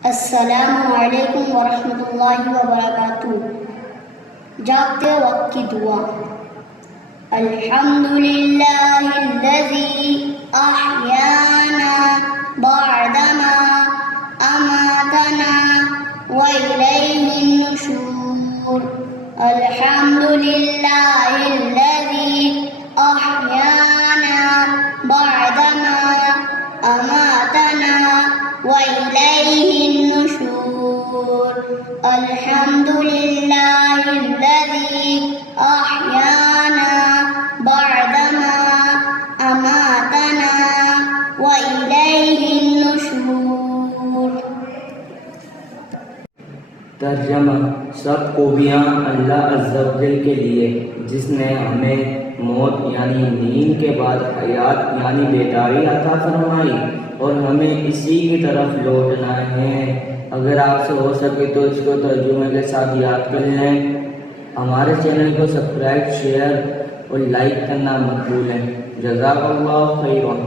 अस्सलामु अलैकुम वरहमतुल्लाहि वबरकातुह। जागते वक्त की दुआ। अल्हम्दुलिल्लाहिल्लज़ी अहयाना बअदमा अमातना व इलैहिन नुशूर। अल्हम्दुलिल्लाहिल्लज़ी अहयाना बअदमा अमातना व इलैहिन नुशूर। अल्हम्दुलिल्लाहिल्लज़ी अहयाना बअदमा अमातना व इलैहिन नुशूर। तर्जमा। सब खूबियाँ अल्लाह अज़्ज़ा व जल के लिए, जिसने हमें मौत यानी नींद के बाद हयात यानी बेदारी अता फरमाई और हमें इसी की तरफ लौटना है। अगर आपसे हो सके तो इसको तर्जुमे के साथ याद कर लें। हमारे चैनल को सब्सक्राइब, शेयर और लाइक करना मत भूलें। जज़ाकल्लाहु खैरन।